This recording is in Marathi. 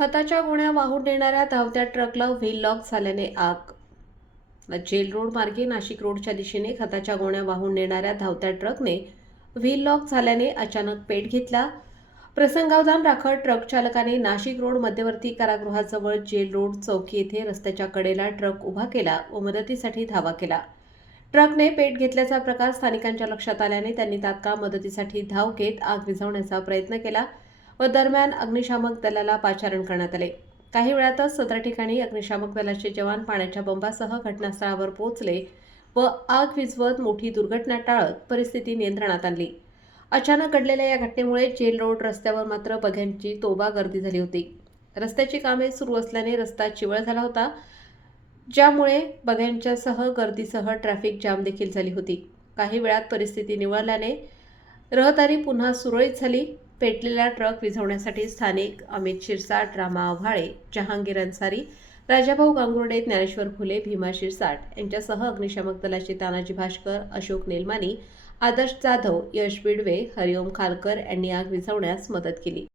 खताच्या गोण्या वाहून नेणाऱ्या धावत्या ट्रकला व्हील लॉक झाल्याने आग. जेल रोड मार्गे नाशिक रोडच्या दिशेने खताच्या गोण्या वाहून नेणाऱ्या धावत्या ट्रकने व्हील लॉक झाल्याने अचानक पेट घेतला. प्रसंगावधान राखत ट्रक चालकाने नाशिक रोड मध्यवर्ती कारागृहाजवळ जेल रोड चौकी येथे रस्त्याच्या कडेला ट्रक उभा केला व मदतीसाठी धावा केला. ट्रकने पेट घेतल्याचा प्रकार स्थानिकांच्या लक्षात आल्याने त्यांनी तात्काळ मदतीसाठी धाव घेत आग विझवण्याचा प्रयत्न केला व दरम्यान अग्निशामक दलाला पाचारण करण्यात आले. काही वेळातच सदर ठिकाणी अग्निशामक दलाचे जवान पाण्याच्या बंबासह घटनास्थळावर पोहोचले व आग विझवत मोठी दुर्घटना टाळत परिस्थिती नियंत्रणात आणली. अचानक घडलेल्या या घटनेमुळे जेल रोड रस्त्यावर मात्र बघ्यांची तोबा गर्दी झाली होती. रस्त्याची कामे सुरू असल्याने रस्ता चिवळ झाला होता, ज्यामुळे बघ्यांच्यासह गर्दीसह ट्रॅफिक जाम देखील झाली होती. काही वेळात परिस्थिती निवळल्याने रहदारी पुन्हा सुरळीत झाली. पेटलेला ट्रक विझवण्यासाठी स्थानिक अमित शिरसाट, रामा आव्हाळे, जहांगीर अन्सारी, राजाभाऊ गांगुर्डे, ज्ञानेश्वर फुले, भीमा शिरसाट यांच्यासह अग्निशामक दलाचे तानाजी भास्कर, अशोक नेलमानी, आदर्श जाधव, यश बिडवे, हरिओम खालकर यांनी आग विझवण्यास मदत केली.